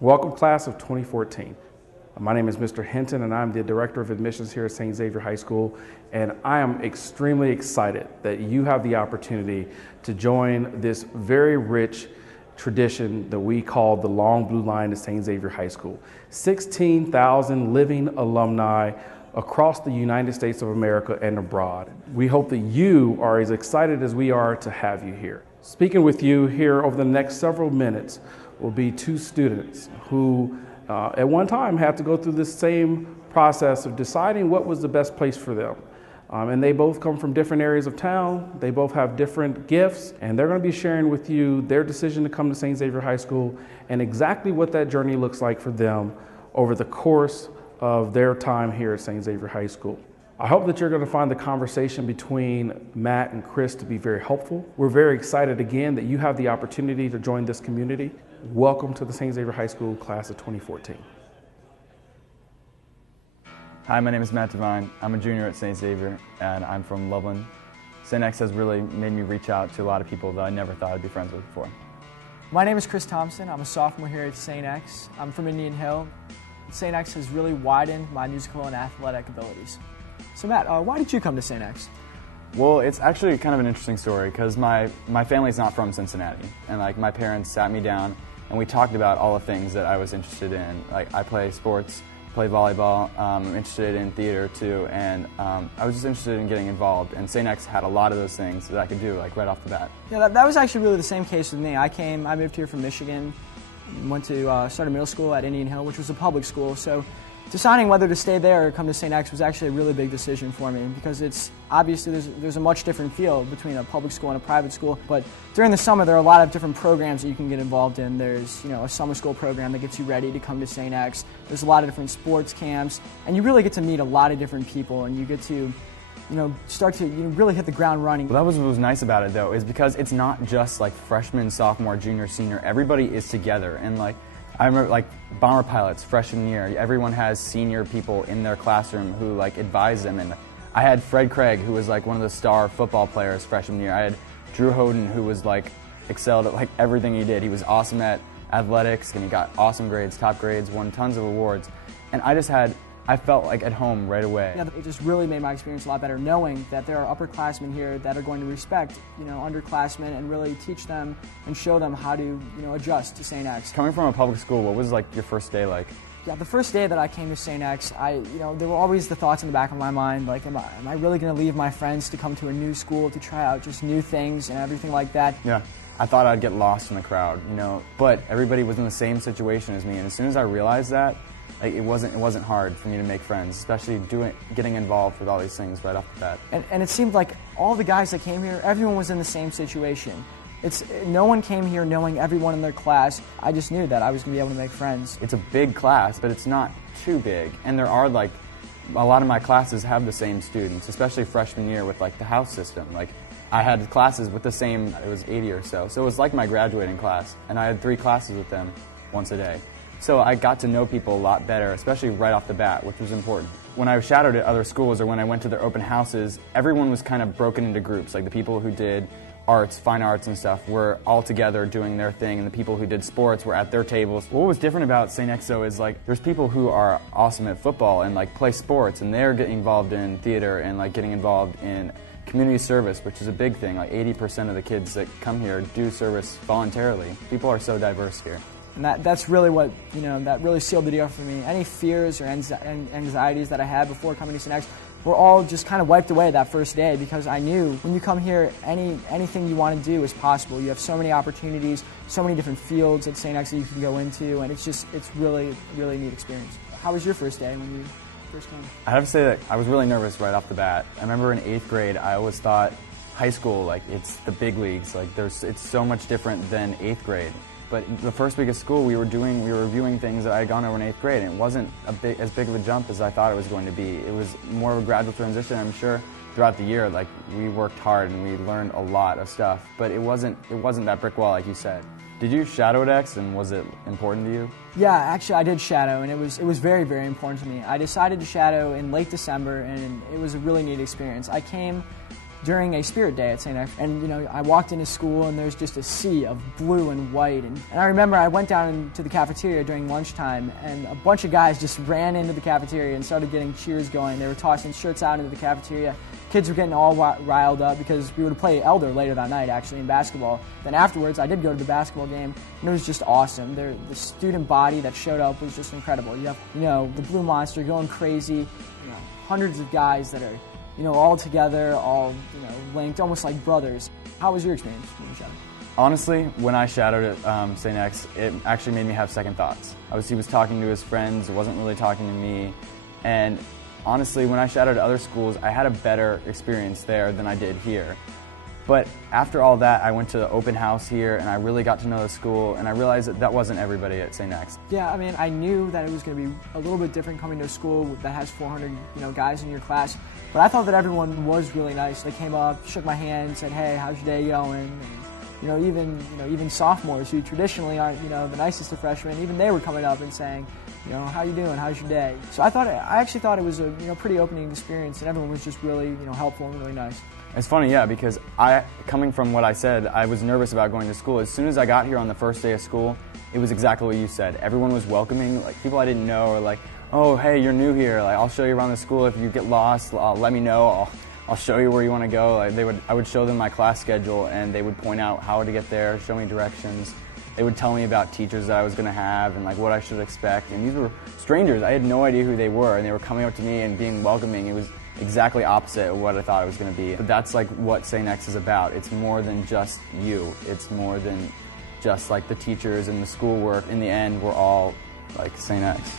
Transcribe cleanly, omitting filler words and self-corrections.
Welcome, class of 2014. My name is Mr. Hinton, and I'm the Director of Admissions here at St. Xavier High School, and I am extremely excited that you have the opportunity to join this very rich tradition that we call the Long Blue Line at St. Xavier High School. 16,000 living alumni across the United States of America and abroad. We hope that you are as excited as we are to have you here. Speaking with you here over the next several minutes will be two students who at one time had to go through this same process of deciding what was the best place for them. And they both come from different areas of town. They both have different gifts, and they're going to be sharing with you their decision to come to St. Xavier High School and exactly what that journey looks like for them over the course of their time here at St. Xavier High School. I hope that you're going to find the conversation between Matt and Chris to be very helpful. We're very excited again that you have the opportunity to join this community. Welcome to the St. Xavier High School class of 2014. Hi, my name is Matt Devine. I'm a junior at St. Xavier, and I'm from Loveland. St. X has really made me reach out to a lot of people that I never thought I'd be friends with before. My name is Chris Thompson. I'm a sophomore here at St. X. I'm from Indian Hill. St. X has really widened my musical and athletic abilities. So Matt, why did you come to St. X? Well, it's actually kind of an interesting story because my family's not from Cincinnati, and my parents sat me down and we talked about all the things that I was interested in. Like, I play sports, play volleyball, I'm interested in theater too, and I was just interested in getting involved, and St. X had a lot of those things that I could do right off the bat. Yeah, that was actually really the same case with me. I moved here from Michigan, went to started middle school at Indian Hill, which was a public school, so deciding whether to stay there or come to St. X was actually a really big decision for me because it's obviously there's a much different field between a public school and a private school, but during the summer there are a lot of different programs that you can get involved in. There's a summer school program that gets you ready to come to St. X. There's a lot of different sports camps, and you really get to meet a lot of different people, and you get to start to really hit the ground running. Well, that was what was nice about it though, is because it's not just freshman, sophomore, junior, senior. Everybody is together, and I remember bomber pilots freshman year, everyone has senior people in their classroom who advise them, and I had Fred Craig, who was one of the star football players freshman year. I had Drew Hoden, who was excelled at everything he did. He was awesome at athletics and he got awesome grades, top grades, won tons of awards, and I felt at home right away. Yeah, it just really made my experience a lot better knowing that there are upperclassmen here that are going to respect, underclassmen and really teach them and show them how to, adjust to St. X. Coming from a public school, what was your first day like? Yeah, the first day that I came to St. X, there were always the thoughts in the back of my mind, am I really going to leave my friends to come to a new school to try out just new things and everything like that? Yeah, I thought I'd get lost in the crowd, but everybody was in the same situation as me, and as soon as I realized that, it wasn't hard for me to make friends, especially getting involved with all these things right off the bat. And it seemed like all the guys that came here, everyone was in the same situation. No one came here knowing everyone in their class. I just knew that I was going to be able to make friends. It's a big class, but it's not too big. And there are a lot of my classes have the same students, especially freshman year with the house system. I had classes with the same, it was 80 or so. So it was like my graduating class, and I had 3 classes with them once a day. So I got to know people a lot better, especially right off the bat, which was important. When I shadowed at other schools or when I went to their open houses, everyone was kind of broken into groups. The people who did arts, fine arts and stuff were all together doing their thing, and the people who did sports were at their tables. What was different about St. X though is there's people who are awesome at football and play sports, and they're getting involved in theater and getting involved in community service, which is a big thing. 80% of the kids that come here do service voluntarily. People are so diverse here. And that's really what, that really sealed the deal for me. Any fears or anxieties that I had before coming to St. X were all just kind of wiped away that first day because I knew when you come here, anything you want to do is possible. You have so many opportunities, so many different fields at St. X that you can go into, and it's really, really neat experience. How was your first day when you first came? I have to say that I was really nervous right off the bat. I remember in 8th grade, I always thought high school, it's the big leagues. It's so much different than 8th grade. But the first week of school, we were reviewing things that I had gone over in 8th grade, and it wasn't as big of a jump as I thought it was going to be. It was more of a gradual transition. I'm sure throughout the year, we worked hard and we learned a lot of stuff, but it wasn't that brick wall like you said. Did you shadow at X, and was it important to you? Yeah, actually I did shadow, and it was very, very important to me. I decided to shadow in late December, and it was a really neat experience. I came during a Spirit Day at St. X. And you know, I walked into school and there's just a sea of blue and white. And I remember I went down to the cafeteria during lunchtime and a bunch of guys just ran into the cafeteria and started getting cheers going. They were tossing shirts out into the cafeteria. Kids were getting all riled up because we would play Elder later that night actually in basketball. Then afterwards I did go to the basketball game and it was just awesome. The student body that showed up was just incredible. You have, you know, the Blue Monster going crazy, you know, hundreds of guys that are, you know, all together, all, you know, linked, almost like brothers. How was your experience when you shadowed? Honestly, when I shadowed at St. X, it actually made me have second thoughts. He was talking to his friends, wasn't really talking to me, and honestly, when I shadowed at other schools, I had a better experience there than I did here. But after all that, I went to the open house here, and I really got to know the school, and I realized that that wasn't everybody at St. X. Yeah, I mean, I knew that it was going to be a little bit different coming to a school that has 400, you know, guys in your class, but I thought that everyone was really nice. They came up, shook my hand, said, "Hey, how's your day going?" And, even sophomores who traditionally aren't, you know, the nicest of freshmen, even they were coming up and saying, you know, "How you doing? How's your day?" So I actually thought it was a, you know, pretty opening experience, and everyone was just really, you know, helpful and really nice. It's funny, yeah, because coming from what I said, I was nervous about going to school. As soon as I got here on the first day of school, it was exactly what you said. Everyone was welcoming, like people I didn't know were like, "Oh, hey, you're new here. Like, I'll show you around the school. If you get lost, let me know. I'll show you where you want to go." Like, I would show them my class schedule, and they would point out how to get there, show me directions. They would tell me about teachers that I was going to have and like what I should expect. And these were strangers. I had no idea who they were, and they were coming up to me and being welcoming. It was exactly opposite of what I thought it was going to be. But that's like what St. X is about. It's more than just you. It's more than just like the teachers and the schoolwork. In the end, we're all like St. X.